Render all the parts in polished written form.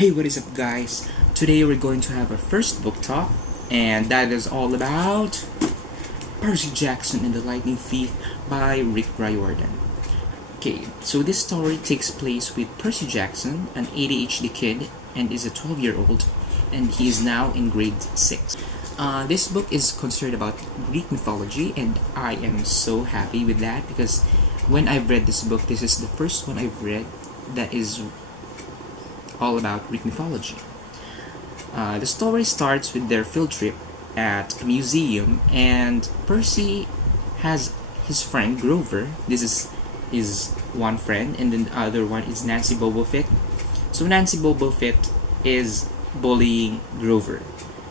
Hey, what is up, guys? Today we're going to have our first book talk, and that is all about Percy Jackson and the Lightning Thief by Riordan. Okay, so this story takes place with Percy Jackson, an ADHD kid, and is a 12-year-old, and he is now in grade 6. This book is concerned about Greek mythology, and I am so happy with that because when I've read this book, this is the first one I've read that is all about Greek mythology. The story starts with their field trip at a museum, and Percy has his friend Grover. This is his one friend, and then the other one is Nancy Bobofit. So Nancy Bobofit is bullying Grover.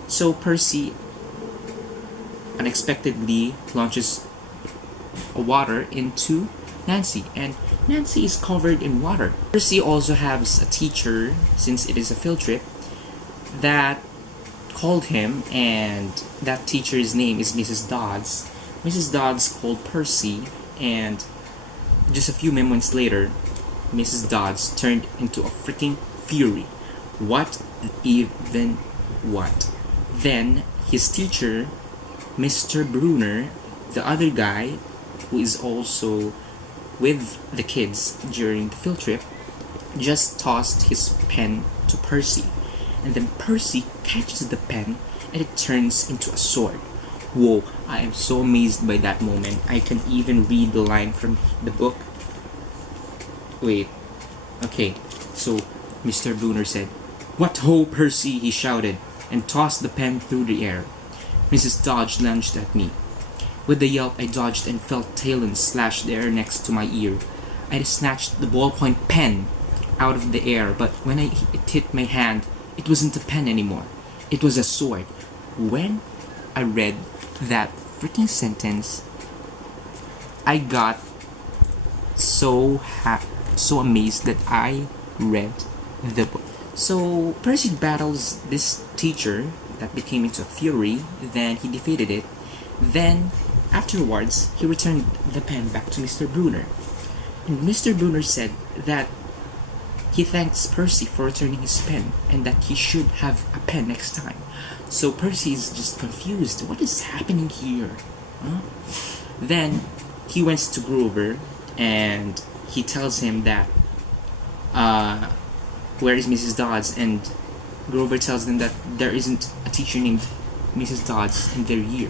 So Percy unexpectedly launches a water into Nancy, and Nancy is covered in water. Percy also has a teacher, since it is a field trip, that called him, and that teacher's name is Mrs. Dodds. Mrs. Dodds called Percy, and just a few moments later, Mrs. Dodds turned into a freaking fury. What even what? Then his teacher, Mr. Brunner, the other guy who is also with the kids during the field trip, just tossed his pen to Percy, and then Percy catches the pen and it turns into a sword. Whoa, I am so amazed by that moment. I can even read the line from the book. Wait, okay, so Mr. Brunner said, "What ho, Percy," he shouted, and tossed the pen through the air. Mrs. Dodge lunged at me. With a yelp, I dodged and felt talons slash the air next to my ear. I snatched the ballpoint pen out of the air, but when it hit my hand, it wasn't a pen anymore. It was a sword. When I read that freaking sentence, I got so amazed that I read the book. So Percy battles this teacher that became into a fury, then he defeated it. Then afterwards, he returned the pen back to Mr. Brunner. And Mr. Brunner said that he thanks Percy for returning his pen and that he should have a pen next time. So Percy is just confused. What is happening here? Huh? Then he went to Grover and he tells him that where is Mrs. Dodds, and Grover tells them that there isn't a teacher named Mrs. Dodds in their year.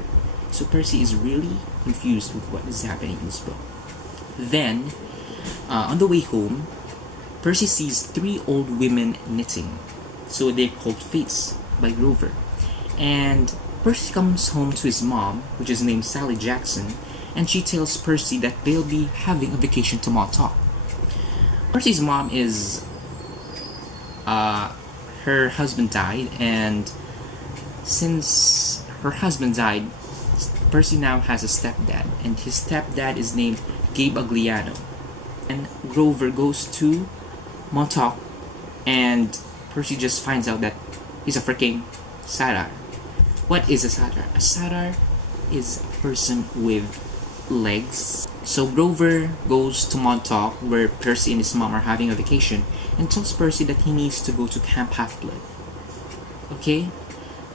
So Percy is really confused with what is happening in this book. Then, on the way home, Percy sees 3 old women knitting. So they're called Fates by Grover. And Percy comes home to his mom, which is named Sally Jackson, and she tells Percy that they'll be having a vacation to Montauk. Percy's mom is... her husband died, and since her husband died, Percy now has a stepdad, and his stepdad is named Gabe Agliano. And Grover goes to Montauk, and Percy just finds out that he's a freaking satyr. What is a satyr? A satyr is a person with legs. So Grover goes to Montauk, where Percy and his mom are having a vacation, and tells Percy that he needs to go to Camp Half-Blood. Okay?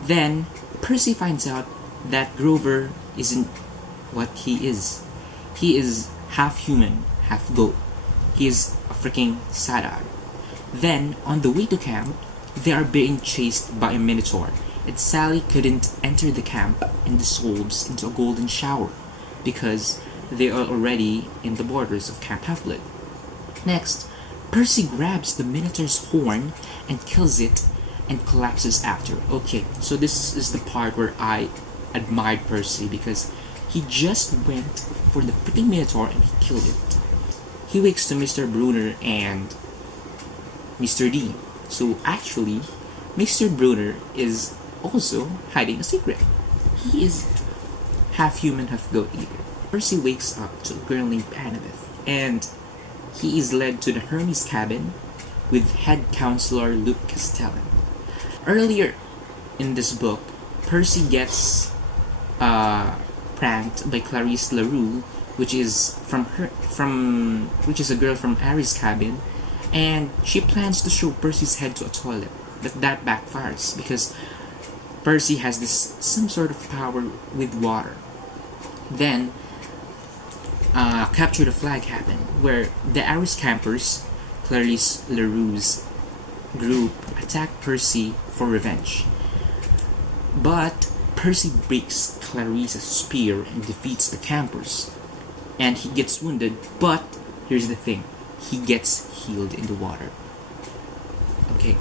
Then Percy finds out that Grover isn't what he is. He is half human, half goat. He is a freaking satyr. Then, on the way to camp, they are being chased by a minotaur, and Sally couldn't enter the camp and dissolves into a golden shower because they are already in the borders of Camp Half-Blood. Next, Percy grabs the minotaur's horn and kills it and collapses after. Okay, so this is the part where I admired Percy because he just went for the freaking minotaur and he killed it. He wakes to Mr. Brunner and Mr. D. So actually, Mr. Brunner is also hiding a secret. He is half human, half goat eater. Percy wakes up to a girl named Annabeth, and he is led to the Hermes cabin with head counselor Luke Castellan. Earlier in this book, Percy gets pranked by Clarice LaRue, which is a girl from Aries cabin, and she plans to show Percy's head to a toilet, but that backfires because Percy has this some sort of power with water. Then Capture the Flag happened, where the Aris campers, Clarice LaRue's group, attacked Percy for revenge. But Percy breaks Clarice's spear and defeats the campers, and he gets wounded, but here's the thing, he gets healed in the water. Okay,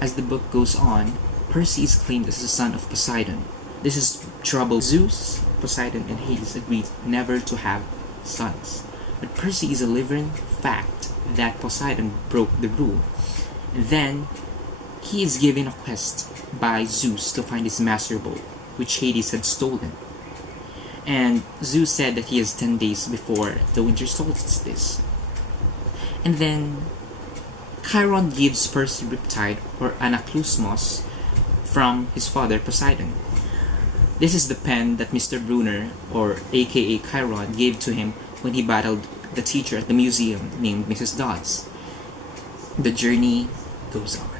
as the book goes on, Percy is claimed as the son of Poseidon. This is trouble. Zeus, Poseidon, and Hades agreed never to have sons. But Percy is a living fact that Poseidon broke the rule. Then, he is given a quest by Zeus to find his master bolt, which Hades had stolen. And Zeus said that he has 10 days before the winter solstice. And then, Chiron gives Percy Riptide, or Anaklusmos, from his father Poseidon. This is the pen that Mr. Brunner, or aka Chiron, gave to him when he battled the teacher at the museum named Mrs. Dodds. The journey goes on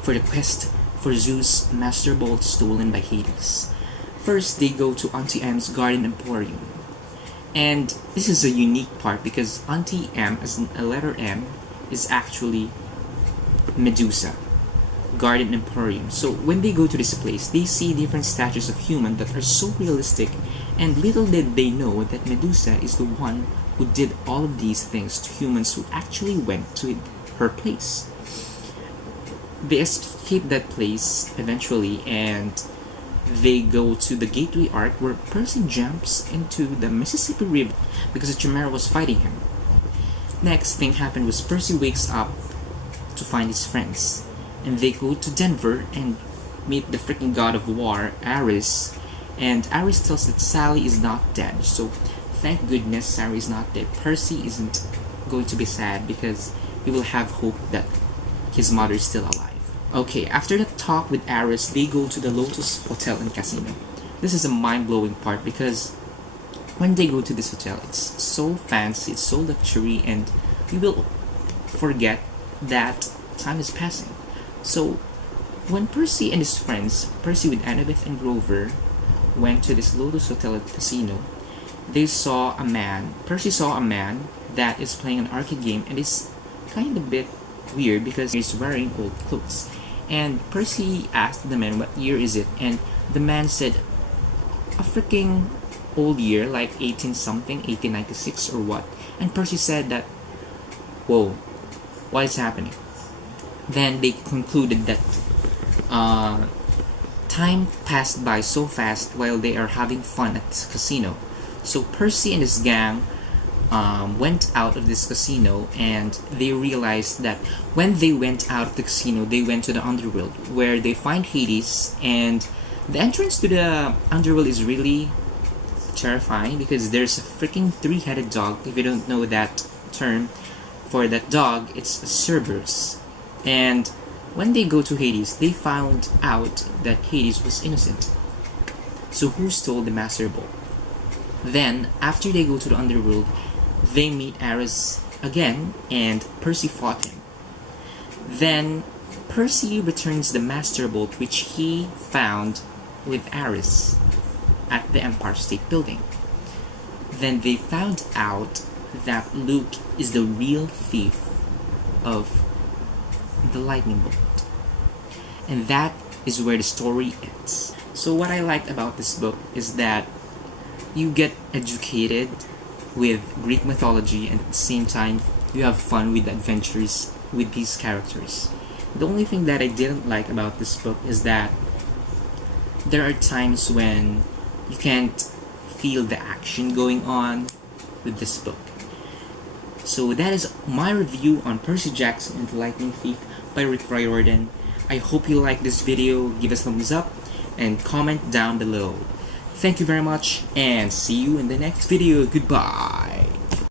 for the quest for Zeus' master bolt stolen by Hades. First, they go to Auntie M's Garden Emporium. And this is a unique part because Auntie M, as in a letter M, is actually Medusa. Garden Emporium. So when they go to this place, they see different statues of humans that are so realistic, and little did they know that Medusa is the one who did all of these things to humans who actually went to her place. They escape that place eventually, and they go to the Gateway Arc where Percy jumps into the Mississippi River because a Chimera was fighting him. Next thing happened was Percy wakes up to find his friends, and they go to Denver and meet the freaking god of war, Ares, and Ares tells that Sally is not dead. So thank goodness Sally is not dead. Percy isn't going to be sad because he will have hope that his mother is still alive. Okay, after the talk with Ares, they go to the Lotus Hotel and Casino. This is a mind-blowing part because when they go to this hotel, it's so fancy, it's so luxury, and you will forget that time is passing. So, when Percy and his friends, Percy with Annabeth and Grover, went to this Lotus Hotel and Casino, they saw a man, Percy saw a man that is playing an arcade game and is kind of a bit weird because he's wearing old clothes. And Percy asked the man, what year is it? And the man said, a freaking old year, like 18 something, 1896 or what. And Percy said that, whoa, what is happening? Then they concluded that time passed by so fast while they are having fun at this casino. So Percy and his gang went out of this casino, and they realized that when they went out of the casino, they went to the underworld where they find Hades, and the entrance to the underworld is really terrifying because there's a freaking three-headed dog. If you don't know that term for that dog, it's Cerberus. And when they go to Hades, they found out that Hades was innocent. So who stole the Master Bolt? Then, after they go to the underworld, they meet Ares again, and Percy fought him. Then, Percy returns the Master Bolt which he found with Ares at the Empire State Building. Then they found out that Luke is the real thief of the lightning bolt. And that is where the story ends. So what I liked about this book is that you get educated with Greek mythology, and at the same time you have fun with the adventures with these characters. The only thing that I didn't like about this book is that there are times when you can't feel the action going on with this book. So that is my review on Percy Jackson and the Lightning Thief by Riordan. I hope you like this video. Give us a thumbs up and comment down below. Thank you very much, and see you in the next video. Goodbye.